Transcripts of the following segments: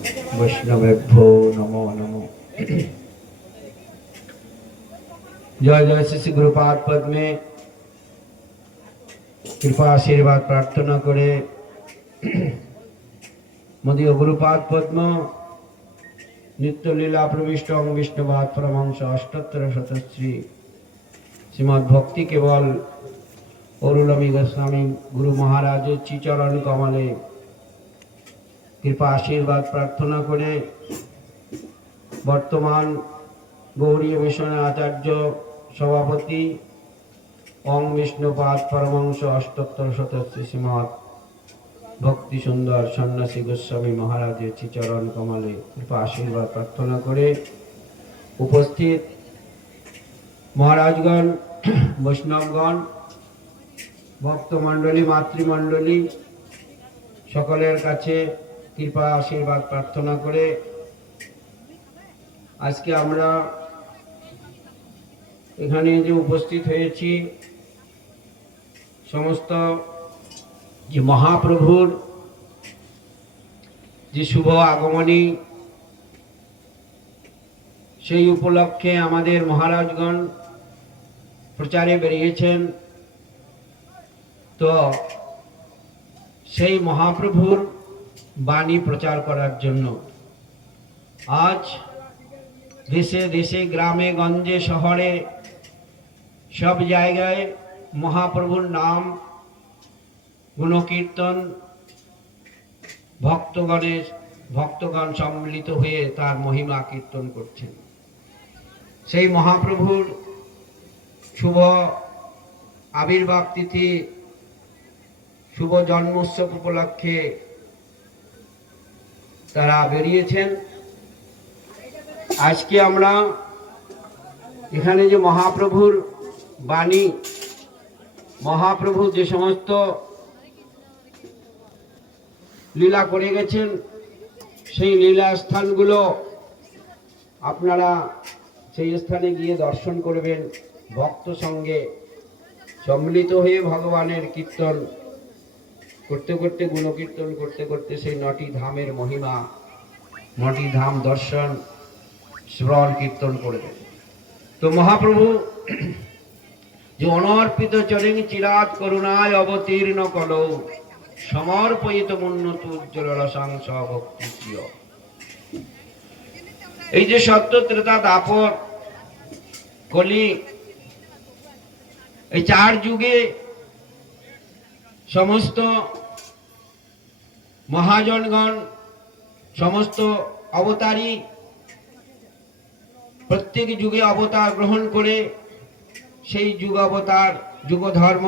वैष्णवेभ्यो नमो नमो। जय जय श्री गुरुपाद पद में कृपा आशीर्वाद प्रार्थना करे मदीय गुरुपाद पद्म नित्य लीला प्रविष्ट विष्णुवाद परमहंस अष्टोत्तर शतश्री श्रीमद् भक्ति केवल औरुलमी गोस्वामी गुरु महाराज चरण कमले कृपा आशीर्वाद प्रार्थना करे वर्तमान गौड़ीय मिशन आचार्य सभापति ओम विष्णुपाद परमहंस अष्टोत्तर शतश्री श्रीमद् भक्ति सुंदर सन्यासी गोस्वामी महाराज चरण कमले कृपा आशीर्वाद प्रार्थना करे उपस्थित महाराजगण वैष्णवगण भक्तमंडली मातृमंडली सकलेर काछे कृपा आशीर्वाद प्रार्थना करे आज के आमरा एखाने जे उपस्थित हयेछि समस्त जे महाप्रभुर जे शुभ आगमनी सेई उपलक्षे आमादेर महाराजगण प्रचारे बेरिয়েছেন तो सेई महाप्रभुर बाणी प्रचार करार जन्य आज देशे देशे ग्रामे गंजे शहरे सब जायगाय महाप्रभुर नाम गुणकीर्तन भक्तगण सम्मिलित हुए तार महिमा कीर्तन करছেন সেই महाप्रभुर शुभ आविर्भाव तिथि शुभ जन्मोत्सव उपलक्षे तारा बेरिয়েছেন आज के आमरा एखाने जे महाप्रभुर बाणी महाप्रभु जे समस्त लीला करे गेছেন সেই লীলা স্থানগুলো আপনারা সেই স্থানে গিয়ে দর্শন করবেন ভক্ত সঙ্গে সম্মিলিত হয়ে ভগবানের কীর্তন করতে করতে গুণকীর্তন করতে করতে সেই নটি ধামের মহিমা নটি ধাম দর্শন শ্রবণ কীর্তন করবেন তো মহাপ্রভু যে অনর্পিত চরণ চিরাত করুণায় অবতীর্ণ কলৌ समर्पित मुन्नत उज्ज्वल रसांश भक्ति प्रिय এই যে সত্য ত্রেতা দাপর কলি এই চার যুগে সমস্ত মহাজনগণ সমস্ত অবতারী প্রত্যেক যুগে অবতার গ্রহণ করে সেই যুগ অবতার যুগ ধর্ম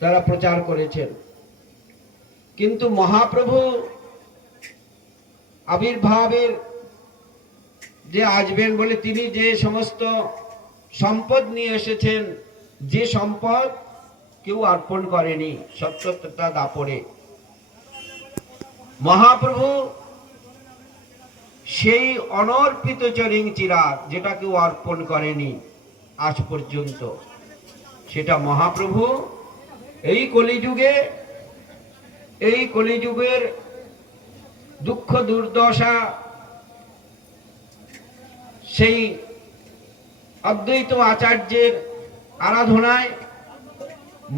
তারা প্রচার করেছেন কিন্তু মহাপ্রভু আবির্ভাবের যে আসবেন বলে তিনি যে সমস্ত সম্পদ নিয়ে এসেছেন যে সম্পদ কেউ অর্পণ করেনি সত্যতা দাপরে মহাপ্রভু সেই অনর্পিত চরিং চিরাগ যেটা কেউ অর্পণ করেনি আজ পর্যন্ত সেটা মহাপ্রভু এই কলিযুগের দুঃখ দুর্দশা সেই অদ্বৈত আচার্যের আরাধনায়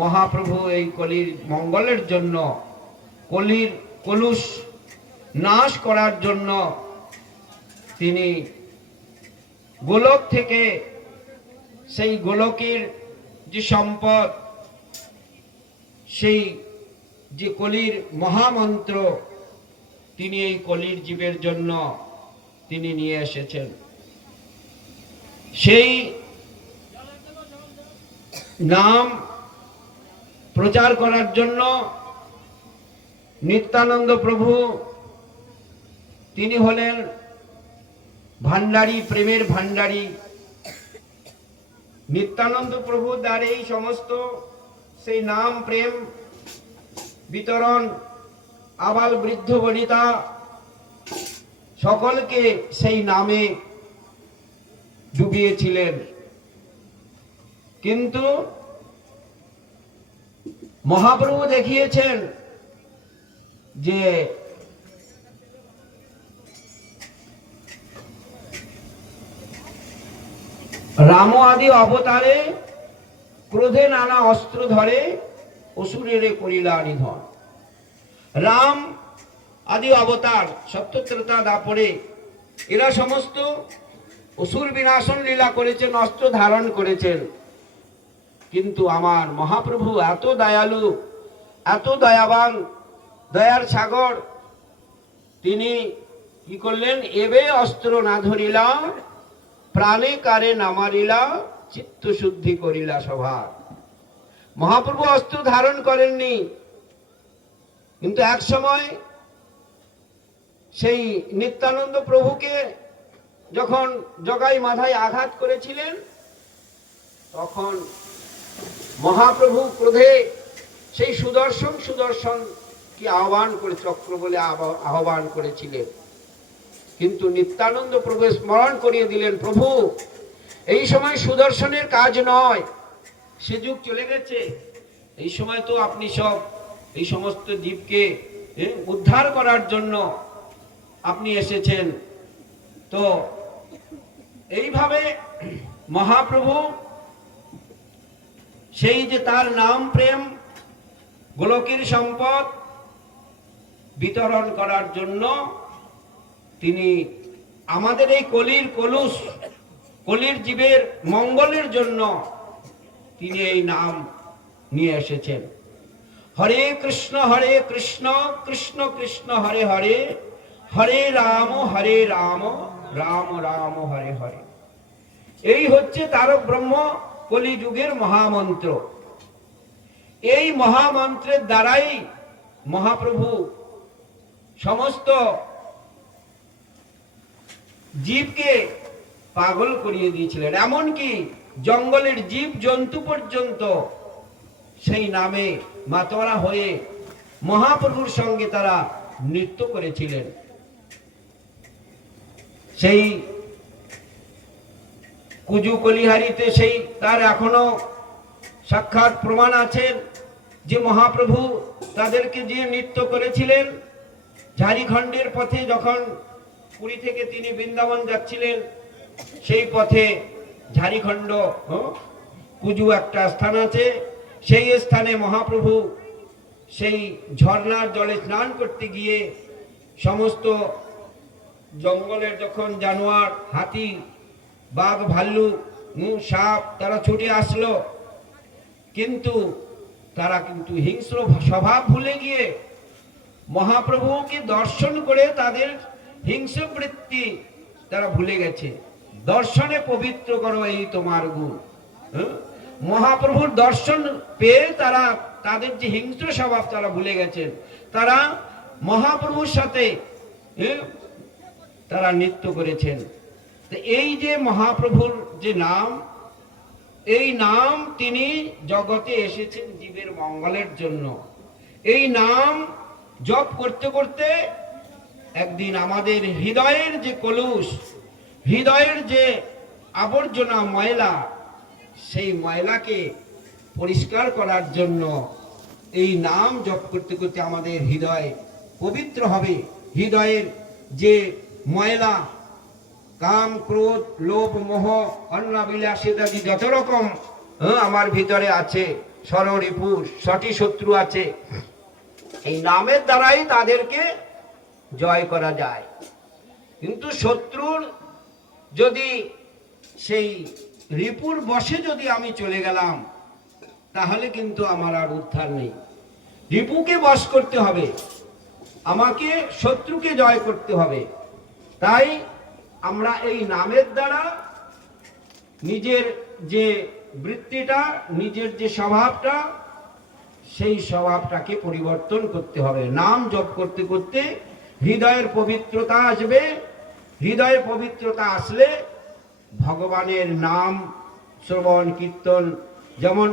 মহাপ্রভু এই কলির মঙ্গলের জন্য কলির কলুষ নাশ করার জন্য তিনি গোলক থেকে সেই গোলকের যে সম্পদ সেই যে কলির মহামন্ত্র তিনি এই কলির জীবের জন্য তিনি নিয়ে এসেছেন সেই নাম প্রচার করার জন্য নিত্যানন্দ প্রভু তিনি হলেন ভান্ডারী প্রেমের ভান্ডারী নিত্যানন্দ প্রভু দ্বারাই সমস্ত সেই নাম প্রেম বিতরণ আবাল বৃদ্ধ বনিতা সকলকে সেই নামে ডুবিয়েছিলেন কিন্তু মহাপ্রভু দেখিয়েছেন যে রাম আদি অবতারে ক্রোধে নানা অস্ত্র ধরে অসুরের করিলা নিধন। রাম আদি অবতার সত্যত্রতা দাপরে এরা সমস্ত অসুর বিনাশন লীলা করেছেন, অস্ত্র ধারণ করেছেন। কিন্তু আমার মহাপ্রভু এত দয়ালু, এত দয়াবান, দয়ার সাগর, তিনি কি করলেন? এবে অস্ত্র না ধরিলা, প্রাণে কারে না মারিলা, চিত্ত শুদ্ধি করিলা সভা। মহাপ্রভু অস্ত্র ধারণ করেননি, কিন্তু এক সময় সেই নিত্যানন্দ প্রভুকে যখন জগাই মাথায় আঘাত করেছিলেন, তখন মহাপ্রভু ক্রোধে সেই সুদর্শন কি আহ্বান করে, চক্র বলে আহ্বান করেছিলেন। কিন্তু নিত্যানন্দ প্রভু স্মরণ করিয়ে দিলেন, প্রভু এই সময় সুদর্শনের কাজ নয়, সে যুগ চলে গেছে। এই সময় তো আপনি সব এই সমস্ত জীবকে উদ্ধার করার জন্য আপনি এসেছেন। তো এইভাবে মহাপ্রভু সেই যে তার নাম প্রেম গোলকের সম্পদ বিতরণ করার জন্য তিনি আমাদের এই কলির কলুষ, কলির জীবের মঙ্গলের জন্য তিনি এই নাম নিয়ে এসেছেন। হরে কৃষ্ণ কৃষ্ণ কৃষ্ণ হরে হরে, হরে রাম রাম রাম হরে হরে। এই হচ্ছে তারক ব্রহ্ম কলিযুগের মহামন্ত্র। এই মহামন্ত্রের দ্বারাই মহাপ্রভু সমস্ত জীবকে পাগল করিয়ে দিয়েছিলেন। এমনকি জঙ্গলের জীব জন্তু পর্যন্ত সেই নামে মাতোয়ারা হয়ে মহাপ্রভুর সঙ্গে তারা নৃত্য করেছিলেন। সেই কুজু কলিহারিতে সেই তার এখনো সাক্ষাৎ প্রমাণ আছেন যে মহাপ্রভু তাদেরকে যে নৃত্য করেছিলেন। ঝাড়িখণ্ডের পথে যখন পুরী থেকে তিনি বৃন্দাবন যাচ্ছিলেন, সেই পথে ঝাড়িখণ্ড কুজু একটা স্থান আছে, সেই স্থানে মহাপ্রভু সেই ঝর্ণার জলে স্নান করতে গিয়ে সমস্ত জঙ্গলের যখন জানোয়ার, হাতি, বাঘ, ভাল্লুক, সাপ তারা ছুটে আসলো, কিন্তু তারা কিন্তু হিংস্র স্বভাব ভুলে গিয়ে মহাপ্রভুকে দর্শন করে তাদের হিংস্র বৃত্তি তারা ভুলে গেছে। দর্শনে পবিত্র করো এই তোমার গুণ। মহাপ্রভুর দর্শন পেয়ে তারা তাদের যে হিংস্র স্বভাব তারা ভুলে গেছেন। তারা মহাপ্রভুর সাথে তারা নৃত্য করেছেন। এই যে মহাপ্রভুর যে নাম, এই নাম তিনি জগতে এসেছেন জীবের মঙ্গলের জন্য। এই নাম জপ করতে করতে একদিন আমাদের হৃদয়ের যে কলুষ, হৃদয়ের যে আবর্জনা ময়লা, সেই ময়লাকে পরিষ্কার করার জন্য এই নাম জপ করতে করতে আমাদের হৃদয় পবিত্র হবে। হৃদয়ের যে ময়লা, কাম, ক্রোধ, লোভ, মোহ, অন্নাবিলাস ইত্যাদি যত রকম আমার ভিতরে আছে, ষড়রিপু, সটি শত্রু আছে, এই নামের দ্বারাই তাদেরকে জয় করা যায়। কিন্তু শত্রুর যদি সেই রিপুর বশে যদি আমি চলে গেলাম, তাহলে কিন্তু আমার আর উদ্ধার নেই। রিপুকে বশ করতে হবে, আমাকে শত্রুকে জয় করতে হবে। তাই আমরা এই নামের দ্বারা নিজের যে বৃত্তিটা, নিজের যে স্বভাবটা, সেই স্বভাবটাকে পরিবর্তন করতে হবে। নাম জপ করতে করতে হৃদয়ের পবিত্রতা আসবে। হৃদয়ের পবিত্রতা আসলে ভগবানের নাম শ্রবণ কীর্তন, যেমন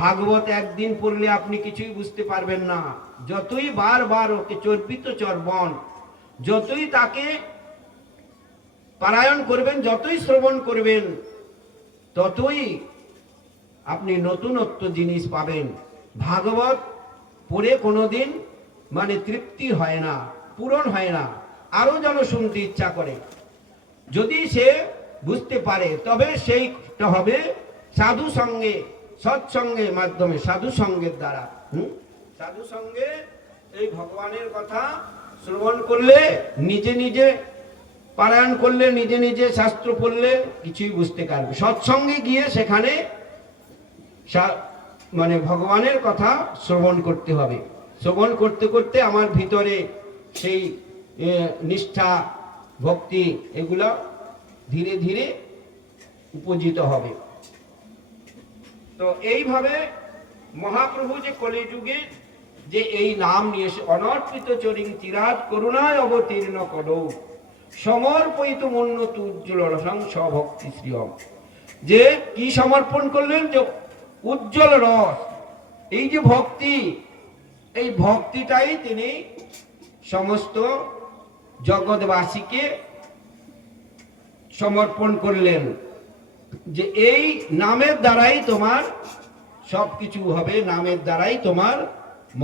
ভাগবত একদিন পড়লে আপনি কিছুই বুঝতে পারবেন না। যতই বারবার ওকে চর্পিত চর্বণ, যতই তাকে পারায়ণ করবেন, যতই শ্রবণ করবেন, ততই আপনি নতুনত্ব জিনিস পাবেন। ভাগবত পড়ে কোনোদিন তৃপ্তি হয় না, পূরণ হয় না, আরো যেন শুনতে ইচ্ছা করে। যদি সে বুঝতে পারে, তবে সেইটা হবে সাধু সঙ্গে, সৎসঙ্গের মাধ্যমে, সাধু সঙ্গের দ্বারা। সাধু সঙ্গে এই ভগবানের কথা শ্রবণ করলে, নিজে নিজে পারায়ণ করলে, নিজে নিজে শাস্ত্র পড়লে কিছুই বুঝতে পারবে। সৎসঙ্গে গিয়ে সেখানে মানে ভগবানের কথা শ্রবণ করতে হবে। শ্রবণ করতে করতে আমার ভিতরে সেই নিষ্ঠা, ভক্তি এগুলো ধীরে ধীরে উপজিত হবে। তো এইভাবে মহাপ্রভু যে কলিযুগে যে এই নাম নিয়ে এসে অনর্পিত চরিং চিরাত করুণায় অবতীর্ণ করৌ সমর্পিত উন্নত উজ্জ্বল রসং স্বভক্তি শ্রিয়ম, যে কি সমর্পণ করলেন? যে উজ্জ্বল রস, এই যে ভক্তি, এই ভক্তিটাই তিনি সমস্ত জগৎবাসীকে সমর্পণ করলেন, যে এই নামের দ্বারাই তোমার সবকিছু হবে, নামের দ্বারাই তোমার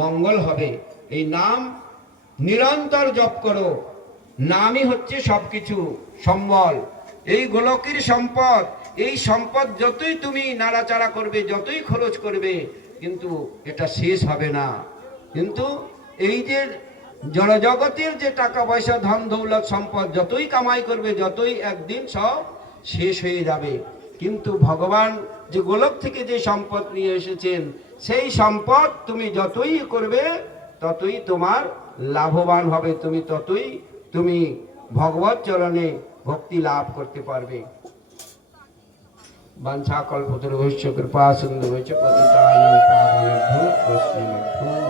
মঙ্গল হবে। এই নাম নিরন্তর জপ করো, নামই হচ্ছে সবকিছু সম্বল। এই গোলকের সম্পদ, এই সম্পদ যতই তুমি নাড়াচাড়া করবে, যতই খরচ করবে, কিন্তু এটা শেষ হবে না। কিন্তু এই যে জড়জগতের যে টাকা পয়সা, ধন দৌলত, সম্পদ যতই কামাই করবে, যতই একদিন সব শেষ হয়ে যাবে। কিন্তু ভগবান যে গোলক থেকে যে সম্পদ নিয়ে এসেছেন, সেই সম্পদ তুমি যতই করবে ততই তোমার লাভবান হবে, তুমি ভগবত চরণে ভক্তি লাভ করতে পারবে। বাঞ্ছা কল্পতরুভ্যশ্চ কৃপা সিন্ধুভ্যশ্চ পতিতানাং পাবনেভ্যো বৈষ্ণবেভ্যো